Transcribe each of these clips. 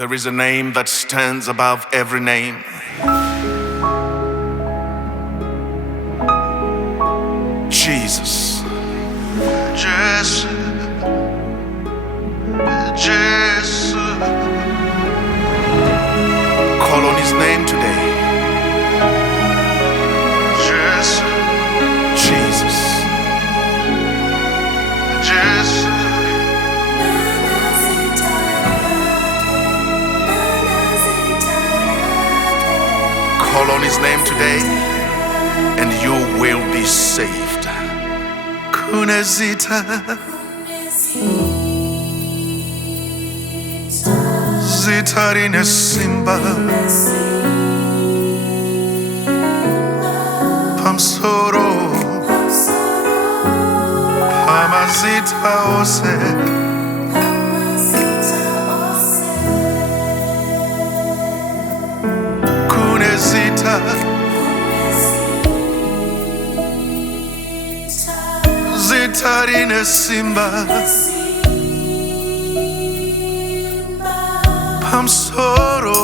There is a name that stands above every name. Jesus. Jesu. Jesu. Call on his name today. Jesu. Jesus. Jesu. Call on his name today and you will be saved. Zita. Zita rine simba. Pamsoro. Pamazita ose. Zita. Zita rine simba. Pamsoro.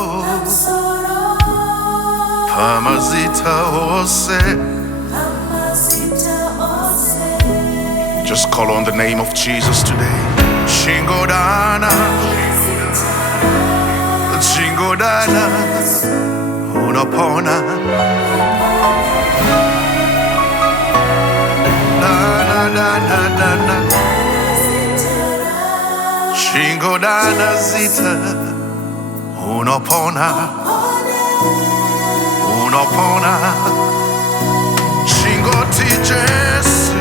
Pamazita ose. Just call on the name of Jesus today. Chingodana. Chingodana. Unapona. Na. Chingodana Zita. Unapona. Unapona. Chingoti Jesu.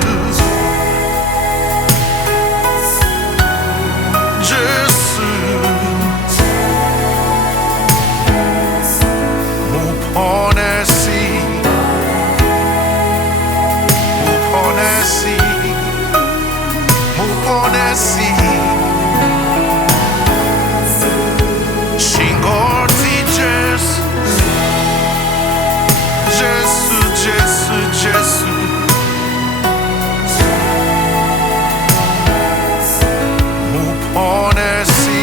Jesu. Muponesi. Muponesi. Muponesi. Chingoti Jesu. Jesu, Jesu, Jesu. Muponesi.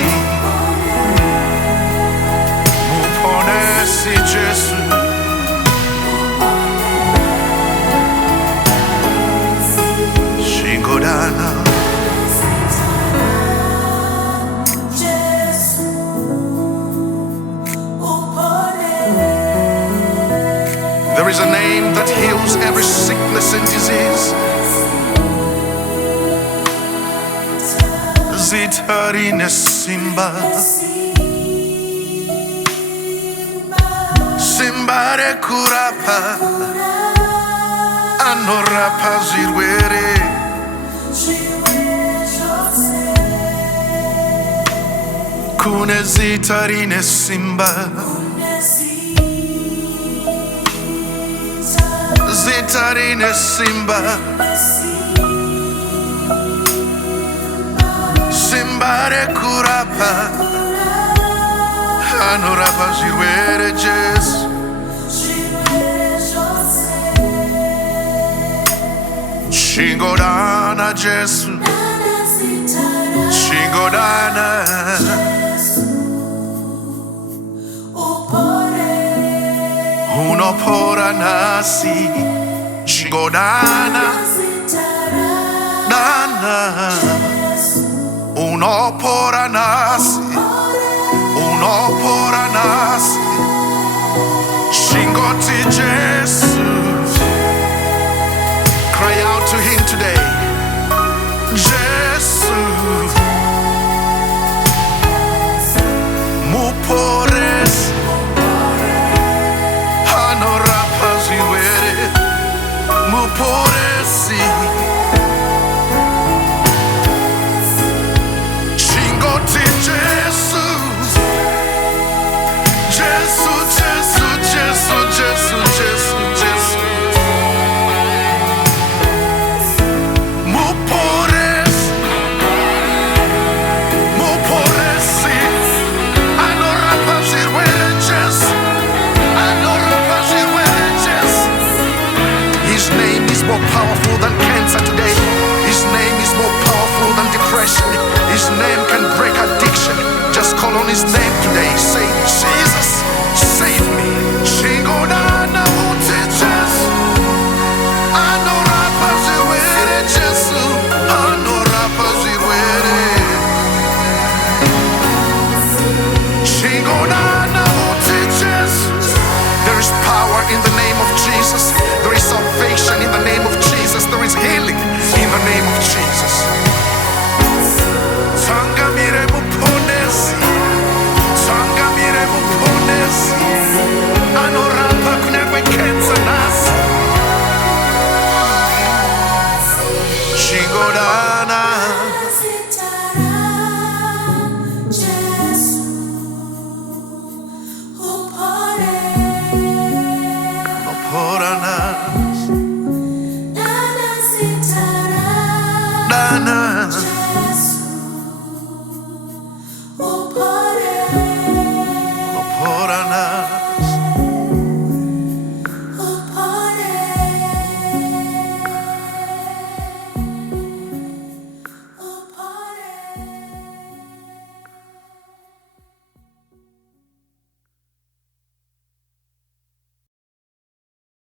Muponesi Jesu. Chingodana. There is a name that heals every sickness and disease. Zita rine simba. Simba re kurapa. Anorapa zirwere. Kune zita rine simba. Zita rine simba. Simba re kurapa. Anorapa zirwere Jesu. Chingodana Jesu. Chingodana. Unopora nasi. Chingodana. Nana. Unopora nasi. Unopora nasi. Chingoti Jesu. Cry out to him today. Jesu. Mupores. Hanorapazi were. Muporesi. Chingoti Jesu. Jesu, Jesu, Jesu, Jesu, Jesu, Jesu. Mupores. Muporesi. Anorapazi were Jesu. Anorapazi were Jesu. His name is more powerful than cancer today. His name is more powerful than depression. His name can break addiction. Just call on his name today. go now.